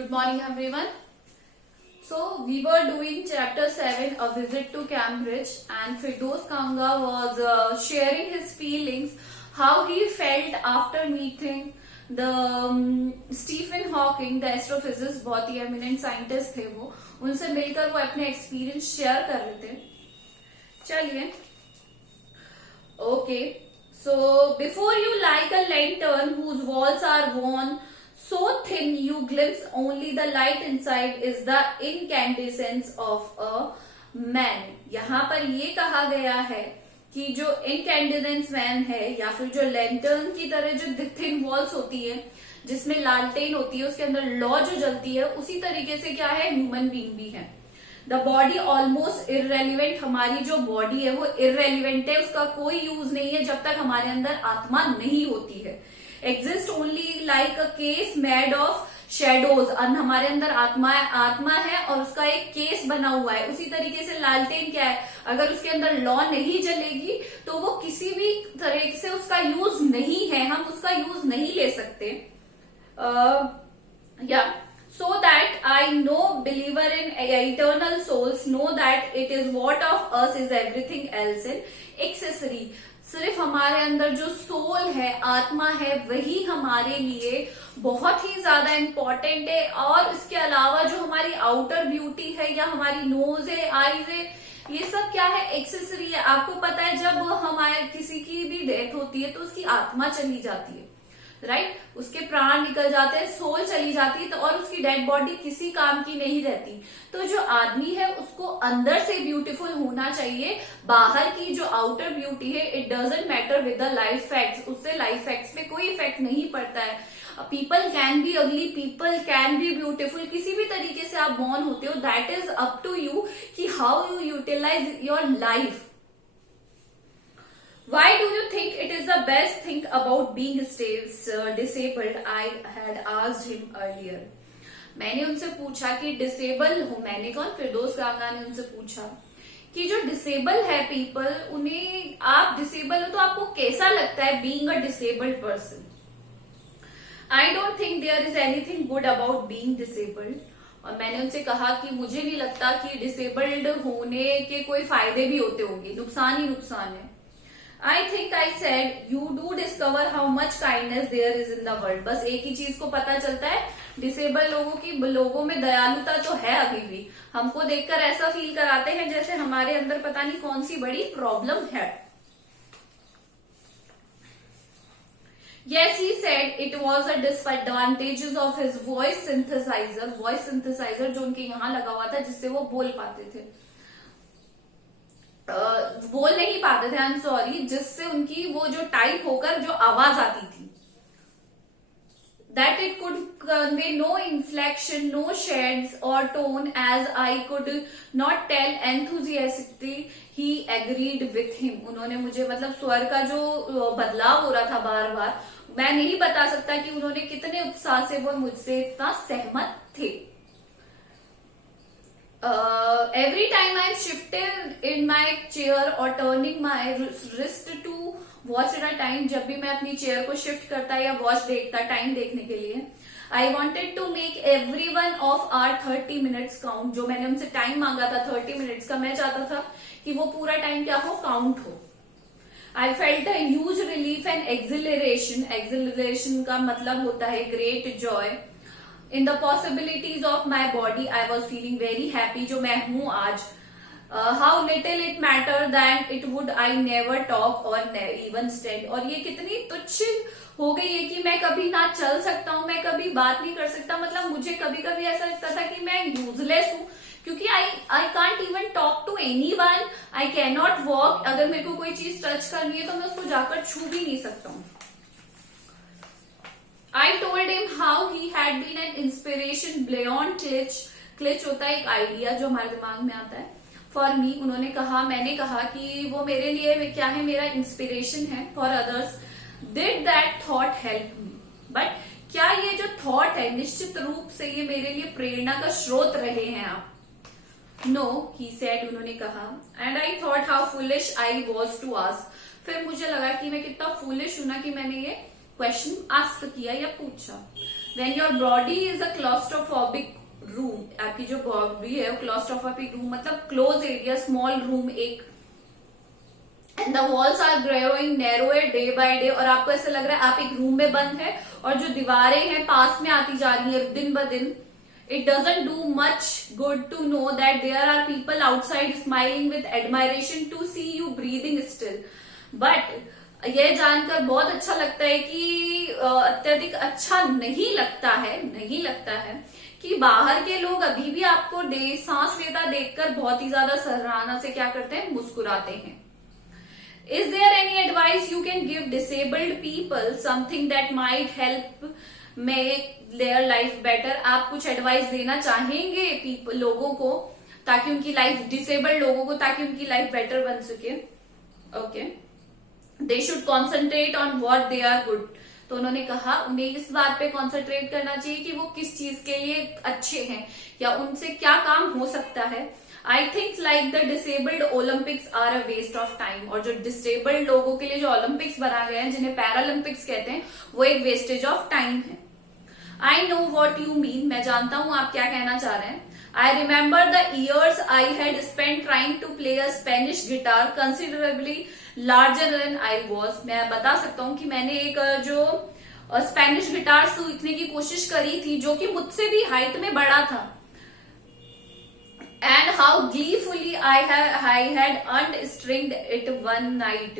Good morning, everyone. So we were doing chapter 7, a visit to Cambridge, and Firdaus Kanga was sharing his feelings, how he felt after meeting the Stephen Hawking, the astrophysicist, बहुत ही eminent scientist थे वो, उनसे मिलकर वो अपने experience share कर रहे थे. चलिए, okay. So before you like a lantern whose walls are worn so thin you glimpse only the light inside is the incandescence of a man. यहाँ पर ये कहा गया है कि जो incandescence man है या फिर जो lantern की तरह जो thin walls होती है जिसमें लालटेन होती है उसके अंदर लौ जो जलती है उसी तरीके से क्या है ह्यूमन बीइंग भी है. द बॉडी ऑलमोस्ट इररेलीवेंट, हमारी जो बॉडी है वो इररेलीवेंट है, उसका कोई यूज नहीं है जब तक हमारे अंदर आत्मा नहीं होती है. Exist only like a case made of shadows, हमारे अंदर आत्मा है और उसका एक केस बना हुआ है. उसी तरीके से लालटेन क्या है, अगर उसके अंदर लौ नहीं जलेगी तो वो किसी भी तरह से उसका यूज नहीं है, हम उसका यूज नहीं ले सकते. So that I know believer in eternal souls know that it is what of us is everything else in accessory. सिर्फ हमारे अंदर जो सोल है, आत्मा है, वही हमारे लिए बहुत ही ज्यादा इम्पोर्टेंट है. और इसके अलावा जो हमारी आउटर ब्यूटी है या हमारी नोज है, आईज है, ये सब क्या है एक्सेसरी है. आपको पता है जब हमारे किसी की भी डेथ होती है तो उसकी आत्मा चली जाती है, राइट उसके प्राण निकल जाते हैं, सोल चली जाती है तो और उसकी डेड बॉडी किसी काम की नहीं रहती. तो जो आदमी है उसको अंदर से ब्यूटीफुल होना चाहिए, बाहर की जो आउटर ब्यूटी है it doesn't matter with the life facts, उससे लाइफ फैक्ट्स में कोई इफेक्ट नहीं पड़ता है. People can be ugly, people can be beautiful, किसी भी तरीके से आप बॉर्न होते हो, that is up to you कि how you utilize your life. Why do you think it is the best thing about being disabled? I had asked him earlier. मैंने उनसे पूछा कि डिसेबल हो, मैंने कौन, फिरदौस कांगा ने उनसे पूछा कि जो डिसेबल है पीपल, उन्हें आप डिसेबल हो तो आपको कैसा लगता है being a disabled person. I don't think there is anything good about being disabled. और मैंने उनसे कहा कि मुझे नहीं लगता कि डिसेबल्ड होने के कोई फायदे भी होते होंगे, नुकसान ही नुकसान है. I think I said you do discover how much kindness there is in the world. बस एक ही चीज को पता चलता है, डिसेबल लोगों में दयालुता तो है अभी भी. हमको देखकर ऐसा फील कराते हैं जैसे हमारे अंदर पता नहीं कौन सी बड़ी प्रॉब्लम है. Yes, he said it was a disadvantages of his voice synthesizer जो उनके यहाँ लगा हुआ था जिससे वो बोल पाते थे, बोल नहीं पाते थे, आई एम सॉरी, जिससे उनकी वो जो टाइप होकर जो आवाज आती थी, that it could convey no inflection, no shades और tone as I could not tell enthusiastically he agreed with him. उन्होंने मुझे मतलब स्वर का जो बदलाव हो रहा था बार बार, मैं नहीं बता सकता कि उन्होंने कितने उत्साह से वो मुझसे इतना सहमत थे. Every time I shifted in my chair or turning my wrist to watch at a time, जब भी मैं अपनी चेयर को शिफ्ट करता या वॉच देखता टाइम देखने के लिए, I wanted to make every one of our 30 minutes count. जो मैंने उनसे टाइम मांगा था 30 मिनट्स का, मैं चाहता था कि वो पूरा टाइम क्या हो, काउंट हो. I felt a huge relief and exhilaration. Exhilaration का मतलब होता है great joy. In the possibilities of my body, I was feeling very happy जो मैं हूँ आज. How little it matter that it would I never talk or even stand. और ये कितनी तुच्छ हो गई है कि मैं कभी ना चल सकता हूँ, मैं कभी बात नहीं कर सकता. मतलब मुझे कभी कभी ऐसा लगता था कि मैं यूजलेस हूँ क्योंकि I can't even talk to anyone. I cannot walk. अगर मेरे को कोई चीज टच करनी है तो मैं उसको जाकर छू भी नहीं सकता हूँ. I told him how he had been an inspiration beyond glitch होता है एक आइडिया जो हमारे दिमाग में आता है. For me, मैंने कहा कि वो मेरे लिए क्या है, मेरा इंस्पिरेशन है. For others, did that thought help me? But क्या ये जो थॉट है निश्चित रूप से ये मेरे लिए प्रेरणा का स्रोत रहे हैं आप? No, he said, उन्होंने कहा. And I thought how foolish I was to ask. फिर मुझे लगा कि मैं कितना फूलिश हूं ना कि मैंने ये क्वेश्चन आस्क किया या पूछा. When your body is a claustrophobic room, आपकी जो बॉडी है वो क्लॉस्ट्रोफोबिक रूम मतलब क्लोज एरिया, स्मॉल रूम एक, and the walls are growing narrower day by day, और आपको ऐसा लग रहा है आप एक रूम में बंद है और जो दीवारें हैं पास में आती जा रही है दिन ब दिन. It doesn't do much good to know that there are people outside smiling with admiration to see you breathing still. But ये जानकर बहुत अच्छा लगता है कि अत्यधिक अच्छा नहीं लगता है कि बाहर के लोग अभी भी आपको सांस लेता देखकर बहुत ही ज्यादा सराहना से क्या करते हैं, मुस्कुराते हैं. Is there any advice you can give disabled people, something that might help make their life better? आप कुछ एडवाइस देना चाहेंगे लोगों को ताकि उनकी लाइफ, डिसेबल्ड लोगों को ताकि उनकी लाइफ बेटर बन सके? Okay, they should concentrate on what they are good. तो उन्होंने कहा उन्हें इस बात पे कॉन्सेंट्रेट करना चाहिए कि वो किस चीज के लिए अच्छे हैं या उनसे क्या काम हो सकता है. I think like the disabled Olympics are a waste of time. और जो डिसेबल्ड लोगों के लिए जो ओलंपिक्स बनाए गए हैं जिन्हें पैरालंपिक्स कहते हैं, वो एक वेस्टेज ऑफ टाइम है. I know what you mean, मैं जानता हूं आप क्या कहना चाह रहे हैं. I remember the years I had spend trying to play a Spanish guitar considerably larger than I was. मैं बता सकता हूं कि मैंने एक जो स्पेनिश गिटार सीखने की कोशिश करी थी जो कि मुझसे भी हाइट में बड़ा था. And how gleefully I had unstringed it one night.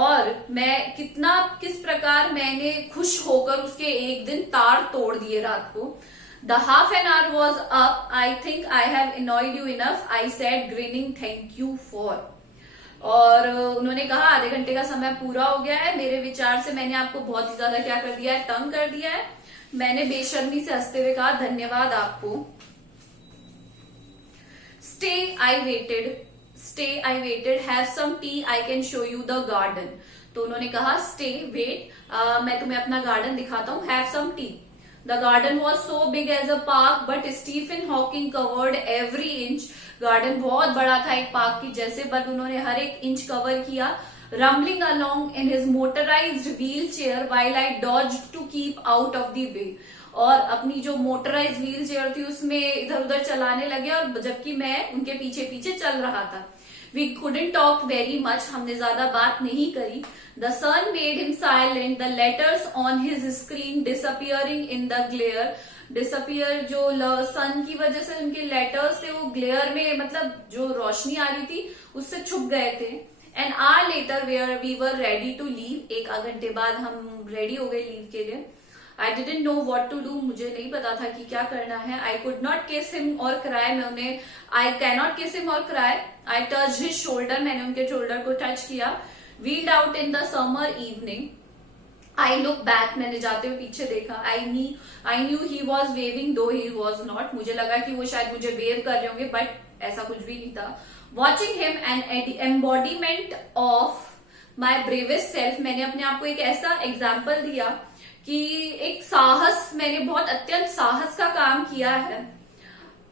और मैं किस प्रकार मैंने खुश होकर उसके एक दिन तार तोड़ दिए रात को. The half an hour was up. I think I have annoyed you enough. I said grinning thank you for. और उन्होंने कहा आधे घंटे का समय पूरा हो गया है, मेरे विचार से मैंने आपको बहुत ही ज्यादा क्या कर दिया है, तंग कर दिया है. मैंने बेशर्मी से हंसते हुए कहा धन्यवाद आपको. Stay, I waited, have some tea, I can show you the garden. तो उन्होंने कहा stay, wait, मैं तुम्हें अपना गार्डन दिखाता हूँ, have some tea. The garden was so big as a park, but Stephen Hawking covered every inch. Garden बहुत बड़ा था एक पार्क की जैसे, बट उन्होंने हर एक इंच कवर किया. Rumbling along in his motorized wheelchair while I dodged to keep out of the way. और अपनी जो मोटराइज व्हील चेयर थी उसमें इधर उधर चलाने लगे और जबकि मैं उनके पीछे पीछे चल रहा था. We couldn't talk very much, हमने ज्यादा बात नहीं करी. The sun made him silent, the letters on his screen disappearing in the glare. Disappear जो सन की वजह से उनके लेटर्स थे वो ग्लेयर में, मतलब जो रोशनी आ रही थी उससे छुप गए थे. An hour later where we were ready to leave, एक आध घंटे बाद हम रेडी हो गए लीव के लिए. I didn't know what to do, मुझे नहीं पता था कि क्या करना है. I could not kiss him or cry, मैं उन्हें I can not kiss him or cry. I touch his shoulder, मैंने उनके शोल्डर को टच किया. Wheeled out in the summer evening. I look back, मैंने जाते हुए पीछे देखा. I knew he was waving though he was not, मुझे लगा कि वो शायद मुझे वेव कर रहे होंगे बट ऐसा कुछ भी नहीं था. Watching him an embodiment of my bravest self, मैंने अपने आप को एक ऐसा एग्जाम्पल दिया कि एक साहस, मैंने बहुत अत्यंत साहस का काम किया है.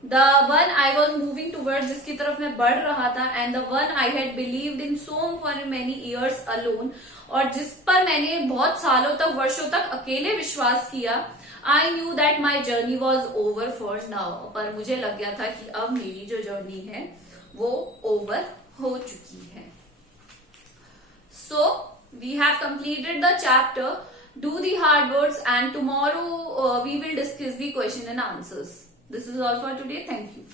The one I was moving towards, जिसकी तरफ मैं बढ़ रहा था. And the one I had believed in so for many years alone, और जिस पर मैंने बहुत सालों तक, वर्षों तक अकेले विश्वास किया. I knew that my journey was over for now, पर मुझे लग गया था कि अब मेरी जो जर्नी है वो ओवर हो चुकी है. So we have completed the chapter. Do the hard words and tomorrow we will discuss the question and answers. This is all for today. Thank you.